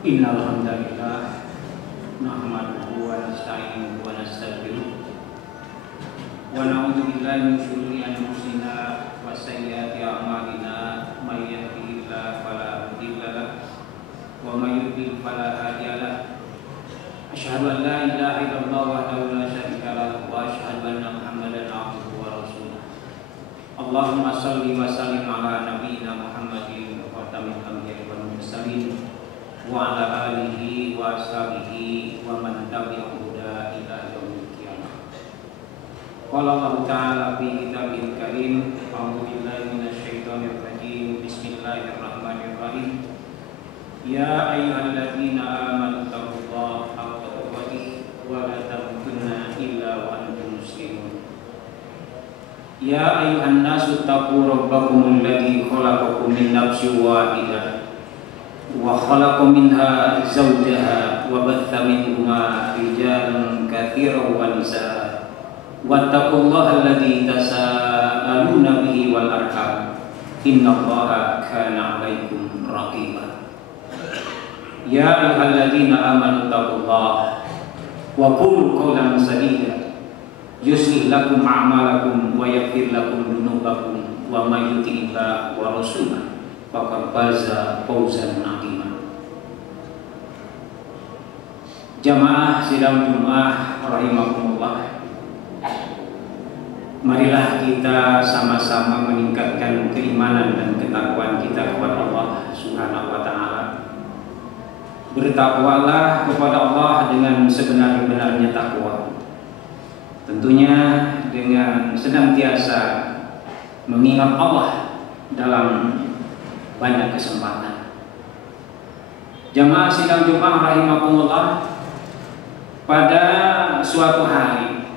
Innal hamdalillah nahmaduhu wa nasta'inuhu wa nastaghfiruh wa na'udzu billahi min shururi anfusina wa sayyiati a'malina may yahdihillahu fala mudilla lahu wa may yudlil fala hadiya lahu asyhadu an la ilaha illallah wahdahu la syarika lahu wa asyhadu anna Muhammadan 'abduhu wa rasuluh. Allahumma shalli wa sallim ala nabiyyina Muhammadin wa khatamil anbiya'i wal mursalin wa ala alihi wa ashabihi wa man tabi'ahu ila yaumil qiyamah. Qala Allah Ta'ala fi kitabil karim, a'udzu billahi minasyaitonir rajim. Bismillahirrahmanirrahim. Ya ayyuhalladzina amanu taqullaha haqqa tuqatih wa la tamutunna illa wa antum muslimun. Ya ayyuhan nasu taqu rabbakumul ladzi khalaqakum min nafsin wahidah wa khalaqa minha zawjaha wa batha minhuma rijalan katsiran wa nisaa wattaqullaha alladzi tasaaluna bihi wal arham innallaha kana 'alaikum raqiba. Ya ayyuhalladzina amanu taqullaha wa qulu qawlan sadida yuslih lakum a'malakum wa yaghfir lakum dhunubakum wa may yuti'illah wa rasulahu faqad faza fawzan 'azima. Jamaah sidang Jumat rahimakumullah, marilah kita sama-sama meningkatkan keimanan dan ketakwaan kita kepada Allah Subhanahu wa taala. Bertakwalah kepada Allah dengan sebenar-benarnya takwa. Tentunya dengan senantiasa mengingat Allah dalam banyak kesempatan. Jamaah sidang Jumat rahimakumullah, pada suatu hari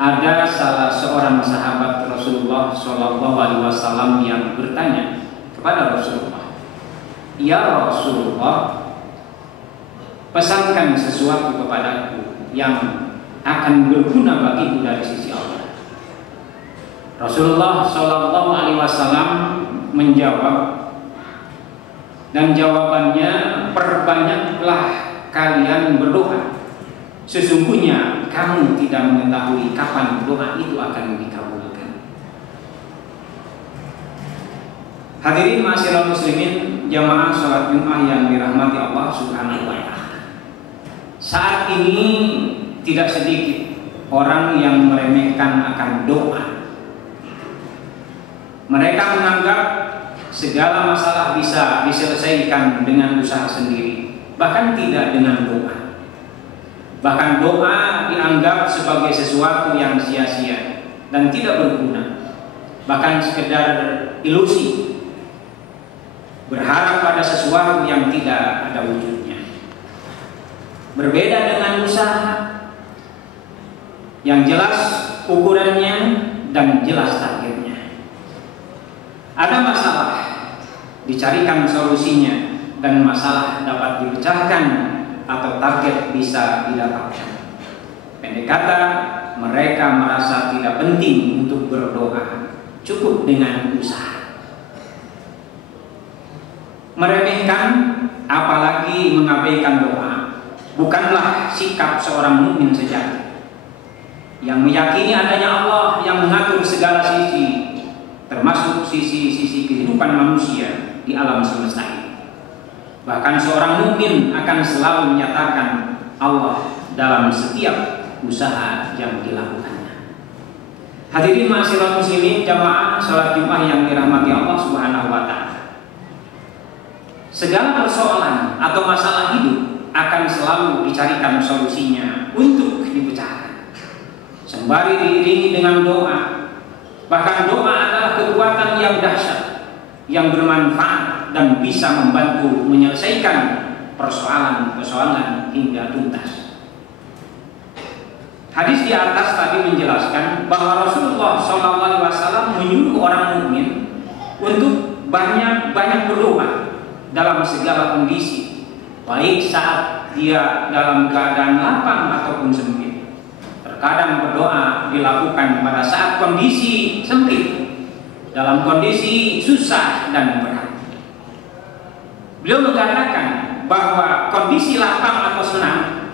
ada salah seorang sahabat Rasulullah Shallallahu Alaihi Wasallam yang bertanya kepada Rasulullah, ya Rasulullah, pesankan sesuatu kepadaku yang akan berguna bagiku dari sisi Allah. Rasulullah Shallallahu Alaihi Wasallam menjawab, dan jawabannya, perbanyaklah kalian berdoa, sesungguhnya kamu tidak mengetahui kapan doa itu akan dikabulkan. Hadirin ma'asyiral muslimin, jamaah salat Jumat yang dirahmati Allah Subhanahu wa taala. Saat ini tidak sedikit orang yang meremehkan akan doa. Mereka menganggap segala masalah bisa diselesaikan dengan usaha sendiri, bahkan tidak dengan doa. Bahkan doa dianggap sebagai sesuatu yang sia-sia dan tidak berguna, bahkan sekedar ilusi, berharap pada sesuatu yang tidak ada wujudnya. Berbeda dengan usaha yang jelas ukurannya dan jelas targetnya. Ada masalah, dicarikan solusinya, dan masalah dapat dipecahkan atau target bisa didapatkan. Pendek kata, mereka merasa tidak penting untuk berdoa, cukup dengan usaha. Meremehkan, apalagi mengabaikan doa, bukanlah sikap seorang mukmin sejati yang meyakini adanya Allah yang mengatur segala sisi, termasuk sisi-sisi kehidupan manusia di alam semesta ini. Bahkan seorang mukmin akan selalu menyatakan Allah dalam setiap usaha yang dilakukannya. Hadirin ma'asyiral muslimin, jamaah salat Jumat yang dirahmati Allah Subhanahu wa taala. Segala persoalan atau masalah hidup akan selalu dicarikan solusinya untuk dipecahkan, sembari diiringi dengan doa. Bahkan doa adalah kekuatan yang dahsyat, yang bermanfaat dan bisa membantu menyelesaikan persoalan-persoalan hingga tuntas. Hadis di atas tadi menjelaskan bahwa Rasulullah SAW menyuruh orang mukmin untuk banyak berdoa dalam segala kondisi, baik saat dia dalam keadaan lapang ataupun sempit. Terkadang berdoa dilakukan pada saat kondisi sempit, dalam kondisi susah dan berat. Beliau mengatakan bahwa kondisi lapang atau senang,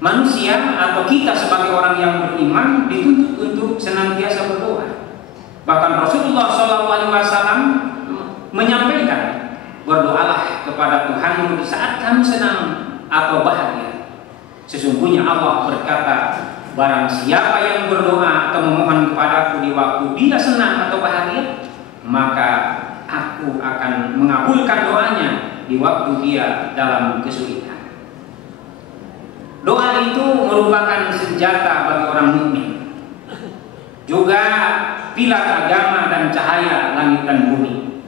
manusia atau kita sebagai orang yang beriman dituntut untuk senantiasa berdoa. Bahkan Rasulullah SAW menyampaikan, berdoalah kepada Tuhanmu di saat kamu senang atau bahagia. Sesungguhnya Allah berkata, barang siapa yang berdoa atau memohon kepadaku di waktu dia senang atau bahagia, maka aku akan mengabulkan doanya di waktu dia dalam kesulitan. Doa itu merupakan senjata bagi orang mukmin, juga pilar agama dan cahaya langit dan bumi.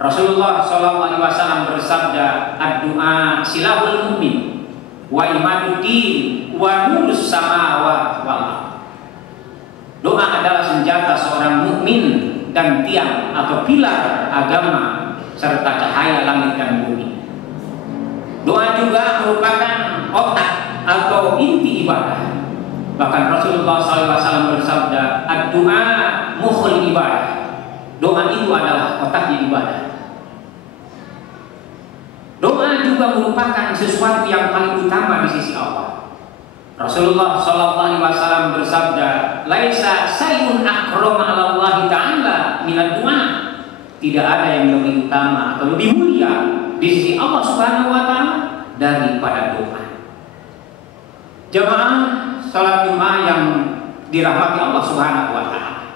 Rasulullah SAW bersabda, "Ad-du'a silahul mu'min, wa imaduddin, wa nurus samawati wal ardh." Doa adalah senjata seorang mukmin dan tiang atau pilar agama serta cahaya langit dan bumi. Doa juga merupakan otak atau inti ibadah. Bahkan Rasulullah SAW bersabda, "Ad-du'a mukhul ibadah." Doa itu adalah otaknya ibadah. Doa juga merupakan sesuatu yang paling utama di sisi Allah. Rasulullah SAW bersabda, "Laisa sayyun akrama 'ala Allah Ta'ala minad du'a." Tidak ada yang lebih utama atau lebih mulia di sisi Allah Subhanahu wa Ta'ala daripada doa. Jemaah salat Jumat yang dirahmati Allah Subhanahu wa Ta'ala,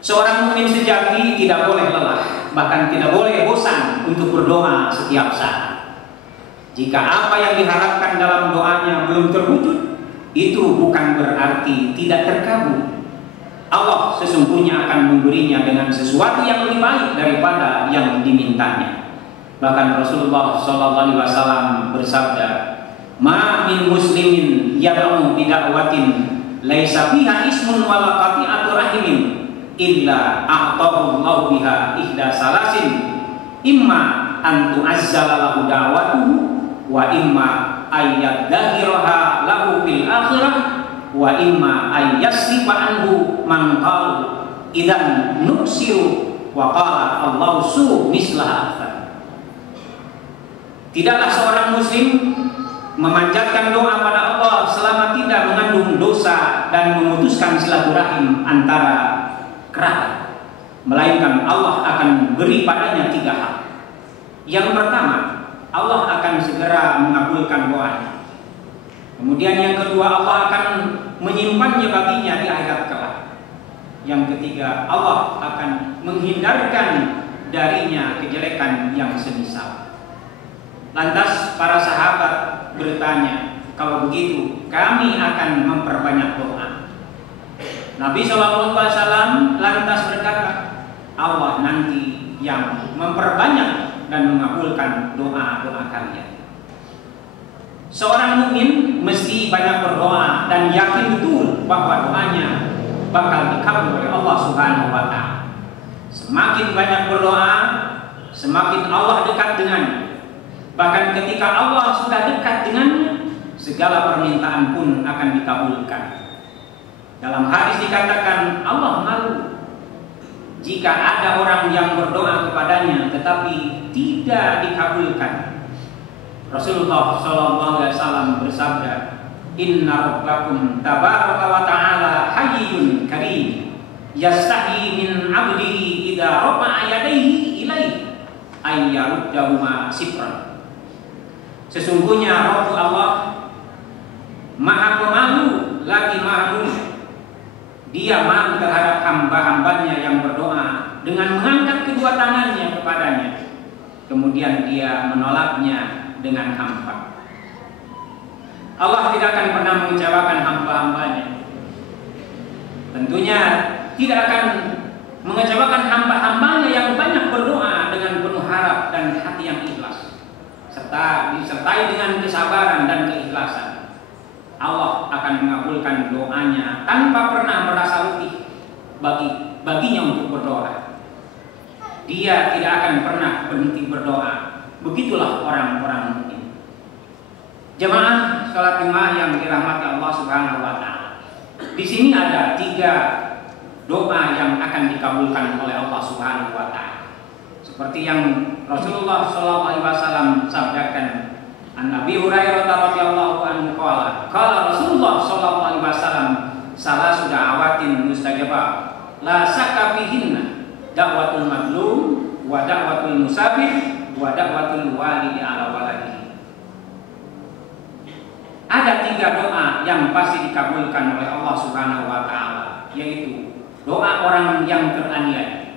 seorang mukmin sejati tidak boleh lelah, bahkan tidak boleh bosan untuk berdoa setiap saat. Jika apa yang diharapkan dalam doanya belum terwujud, itu bukan berarti tidak terkabul. Allah sesungguhnya akan memberinya dengan sesuatu yang lebih baik daripada yang dimintanya. Bahkan Rasulullah SAW bersabda, "Ma min muslimin yad'u bi da'watin laisa fiha ismun wala qati'atu rahimin illa a'tahu Allah biha ihda salasin, imma an tu'azzala lahu da'watuhu wa imma ayyadhiraha lahu fil akhirah wa imma ayyasrifa anhu man qala idan nuksiru wa qala Allah su mislaha." Tidaklah seorang muslim memanjatkan doa pada Allah selama tidak mengandung dosa dan memutuskan silaturahim antara kerabat, melainkan Allah akan beri padanya 3 hal. Yang pertama, Allah akan segera mengabulkan doanya. Kemudian yang kedua, Allah akan menyimpannya baginya di akhirat kelak. Yang ketiga, Allah akan menghindarkan darinya kejelekan yang semisal. Lantas para sahabat bertanya, "Kalau begitu kami akan memperbanyak doa." Nabi SAW lantas berkata, "Allah nanti yang memperbanyak dan mengabulkan doa-doa kalian." Seorang mukmin mesti banyak berdoa dan yakin betul bahwa doanya bakal dikabul oleh Allah Subhanahu wa Ta'ala. Semakin banyak berdoa, semakin Allah dekat dengannya. Bahkan ketika Allah sudah dekat dengannya, segala permintaan pun akan dikabulkan. Dalam hadis dikatakan, Allah malu jika ada orang yang berdoa kepadanya tetapi tidak dikabulkan. Rasulullah SAW bersabda, "Inna rabbakum tabaraka wa ta'ala hayyun karim, yastahi min 'abdihi idza rafa'a yadayhi ilaihi ay yaruddahuma sifran." Sesungguhnya Rabb Allah Maha Pemalu lagi Maha Mulia. Dia malu terhadap hamba-hambanya yang berdoa dengan mengangkat kedua tangannya kepadanya, kemudian dia menolaknya dengan hampa. Allah tidak akan pernah mengecewakan hamba-hambanya. Tentunya tidak akan mengecewakan hamba-hambanya yang banyak berdoa dengan penuh harap dan hati yang ikhlas, serta disertai dengan kesabaran dan keikhlasan. Allah akan mengabulkan doanya tanpa pernah merasa letih baginya untuk berdoa. Dia tidak akan pernah berhenti berdoa. Begitulah orang-orang mukmin. Jemaah salat Jumat yang dirahmati Allah Subhanahu wa Ta'ala. Di sini ada 3 doa yang akan dikabulkan oleh Allah Subhanahu wa Ta'ala. Seperti yang Rasulullah SAW sabdakan, an Abi Hurairah radhiyallahu anhu qala Rasulullah SAW salah sudah awatin mustajabah la syakka fihinna da'watul madlum wa da'watul musafir wa da'watul walidi ala waladihi. Ada 3 doa yang pasti dikabulkan oleh Allah Subhanahu wa taala, yaitu doa orang yang teraniaya.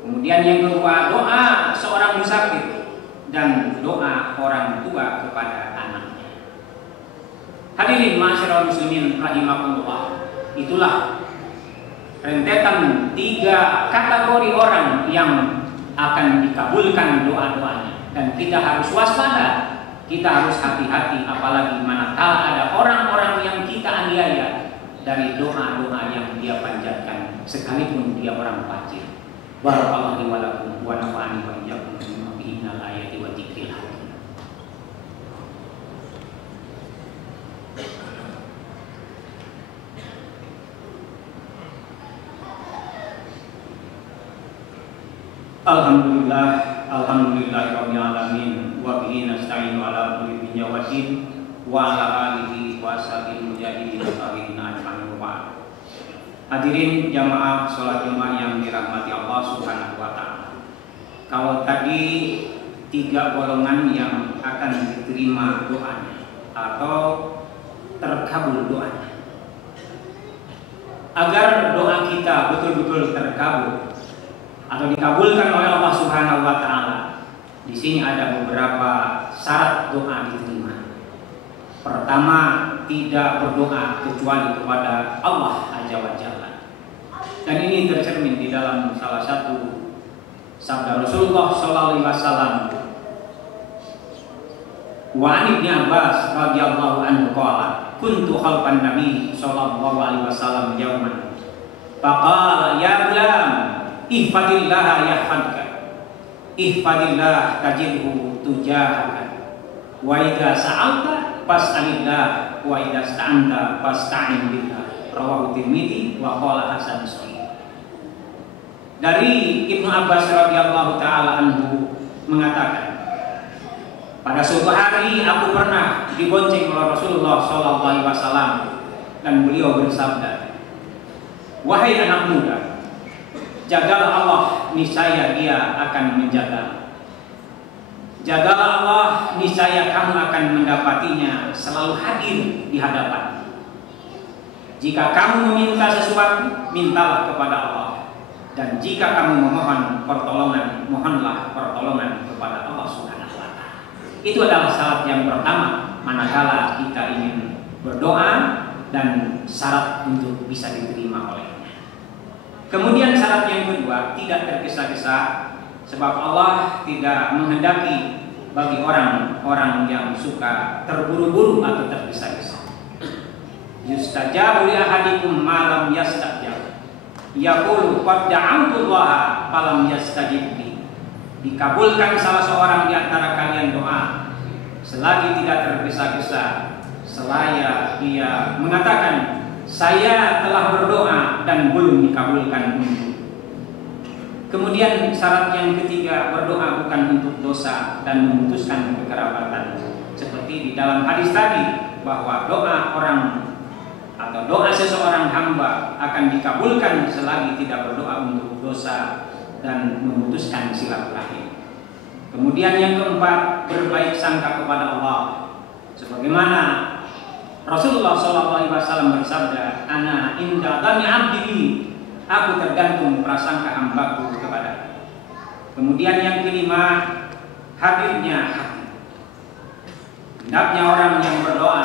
Kemudian yang kedua, doa seorang musafir, dan doa orang tua kepada anaknya. Hadirin ma'asyiral muslimin rahimakumullah. Itulah rentetan 3 kategori orang yang akan dikabulkan doa-doanya, dan kita harus waspada, kita harus hati-hati, apalagi manakala ada orang-orang yang kita aniaya dari doa-doa yang dia panjatkan, sekalipun dia orang fajir. Barakallahu wa lakum wa nafa'ani wa iyyakum bima fihi minal ayati wa dzikril hakim. Alhamdulillahirabbil alamin wa bihi nasta'inu ala kulli bijawatin wa ala alihi wa sahbihi mujahidin sabirin ajmain wa. Hadirin jamaah sholat Jumat yang dirahmati Allah Subhanahu wa taala. Kalau tadi 3 golongan yang akan diterima doanya atau terkabul doanya. Agar doa kita betul-betul terkabul atau dikabulkan oleh Allah Subhanahu wa taala, di sini ada beberapa syarat doa diterima. Pertama, tidak berdoa kecuali kepada Allah Azza wa Jalla. Dan ini tercermin di dalam salah satu sabda Rasulullah sallallahu alaihi wasallam. Wa an Ibnu Abbas radhiyallahu anhu qala, kuntu khalfan Nabi sallallahu alaihi wasallam yauman. Faqala ya gulam, ihfadillah yahfadka. Ihfadillah tajidhu tujahaka. Wa idza sa'alta fas'alillah wa idza sta'anta fasta'in billah. Rawahu Tirmidzi wa qala hasan shahih. Dari Ibnu Abbas radhiyallahu taala anhu mengatakan, pada suatu hari aku pernah dibonceng oleh Rasulullah sallallahu alaihi wasallam, dan beliau bersabda, wahai anak muda, jagalah Allah, niscaya Dia akan menjaga. Jagalah Allah, niscaya kamu akan mendapatinya selalu hadir di hadapan. Jika kamu meminta sesuatu, mintalah kepada Allah. Dan jika kamu memohon pertolongan, mohonlah pertolongan kepada Allah Subhanahu wa taala. Itu adalah syarat yang pertama manakala kita ingin berdoa dan syarat untuk bisa diterima olehnya. Kemudian syarat yang kedua, tidak tergesa-gesa, sebab Allah tidak menghendaki bagi orang-orang yang suka terburu-buru atau tergesa-gesa. Yustajabu li ahadikum ma lam yastajab. Yaqulu qad da'awtullaha falam yastajib li. Dikabulkan salah seorang di antara kalian doa selagi tidak tergesa-gesa, selaya dia mengatakan saya telah berdoa dan belum dikabulkan untuk. Kemudian syarat yang ketiga, berdoa bukan untuk dosa dan memutuskan kekerabatan. Seperti di dalam hadis tadi, bahwa doa orang atau doa seseorang hamba akan dikabulkan selagi tidak berdoa untuk dosa dan memutuskan silaturahim. Kemudian yang keempat, berbaik sangka kepada Allah. Sebagaimana Rasulullah SAW bersabda, ana inda dzanni abdi, aku tergantung prasangka hambaku kepada. Kemudian yang kelima, hadirnya hati. Hendaknya orang yang berdoa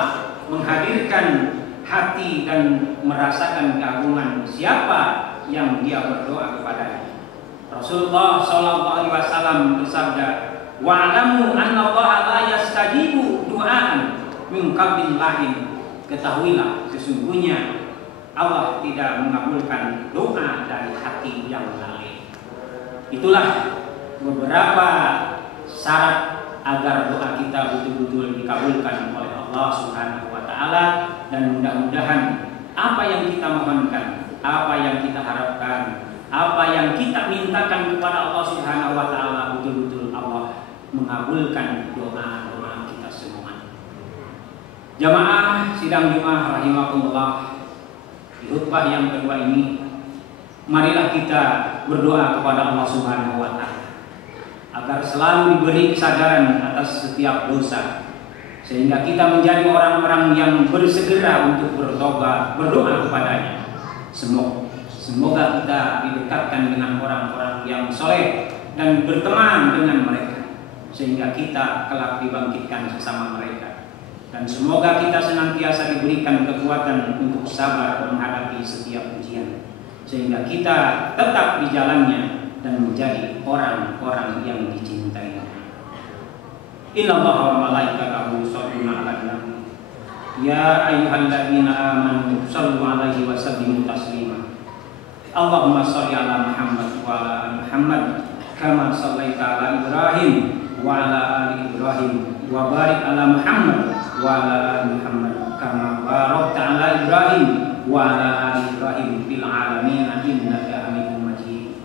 menghadirkan hati dan merasakan keagungan siapa yang dia berdoa kepadanya. Rasulullah SAW bersabda, wa'lamu anna Allah la yastajibu du'aan min qalbin lahin. Ketahuilah sesungguhnya Allah tidak mengabulkan doa dari hati yang lalai. Itulah beberapa syarat agar doa kita betul-betul dikabulkan oleh Allah Subhanahu wa taala, dan mudah-mudahan apa yang kita mohonkan, apa yang kita harapkan, apa yang kita mintakan kepada Allah Subhanahu wa taala mengabulkan doa-doa kita semua. Jamaah sidang Jumat rahimakumullah, di khutbah yang kedua ini marilah kita berdoa kepada Allah Subhanahu wa taala agar selalu diberi kesadaran atas setiap dosa, sehingga kita menjadi orang-orang yang bersegera untuk bertobat, berdoa kepadanya. Semoga kita didekatkan dengan orang-orang yang soleh dan berteman dengan mereka, sehingga kita kelak dibangkitkan sesama mereka. Dan semoga kita senantiasa diberikan kekuatan untuk sabar menghadapi setiap ujian, sehingga kita tetap di jalannya dan menjadi orang-orang yang dicintai. Innallaha wa malaikatahu yusholluna 'alan nabi. Ya ayyuhalladzina amanu shallu 'alaihi wa sallimu taslima. Allahumma shalli 'ala Muhammad wa 'ala ali Muhammad kama shallaita 'ala Ibrahim wa 'ala ali Ibrahim wa barik 'ala Muhammad wa 'ala ali Muhammad kama barakta 'ala Ibrahim wa 'ala ali Ibrahim fil 'alamin innaka Hamidum Majid.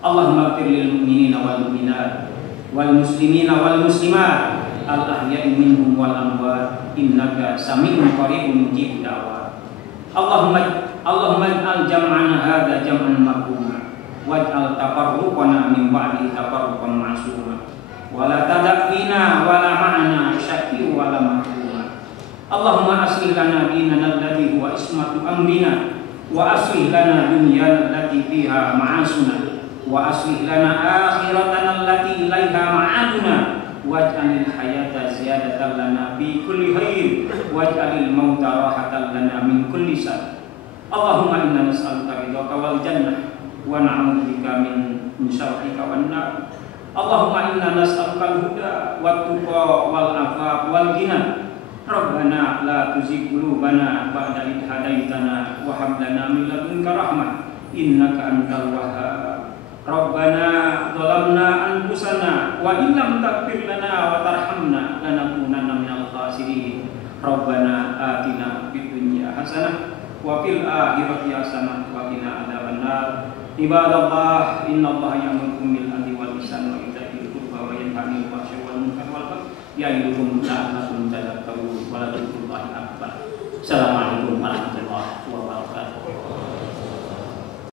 Allahumma ighfir lil mu'minina wal mu'minat wal muslimina wal muslimat al ahya'i minhum wal amwat innaka sami'un qaribun mujib da'wat. Allahumma ij'al jam'ana hadza jam'an marhuma waj'al tafarruqana min ba'di tafarruqan ma'suma wa la tada' fina wa la ma'ana syaqi wa la mahzuma. Allahumma aslih lana dinana alladhi huwa ismatu amrina wa aslih lana dunyana allati fiha ma'asuna wa aslih lana akhiratana allati ilaiha ma'aduna waj'alil hayata ziyadatan lana fi kulli khair waj'alil mauta rahatan lana min kulli syarr. Allahumma inna nas'aluka ridhaka wal jannah wa na'udzubika min syarrika wan nar. Allahumma inna nas'aluka al-huda wat tuqa wal afaf wal ghina. Rabbana la tuzigh qulubana ba'da idh hadaitana wa hab lana min ladunka rahmah innaka antal wahhab. Rabbana zalamna anfusana wa illam taghfir lana wa tarhamna lanakunanna minal khasirin. Rabbana atina fid dunya hasanah wa fil akhirati hasanah wa qina adzabannar. Ibadallah, innallaha ya'murukum bil adli wal ihsani wa ita'i dzil qurba wa yanha 'anil fahsya'i wal munkari wal baghi ya'idukum la'allakum tadhakkarun wa la dzikrullahi akbar. Assalamualaikum warahmatullahi wabarakatuh.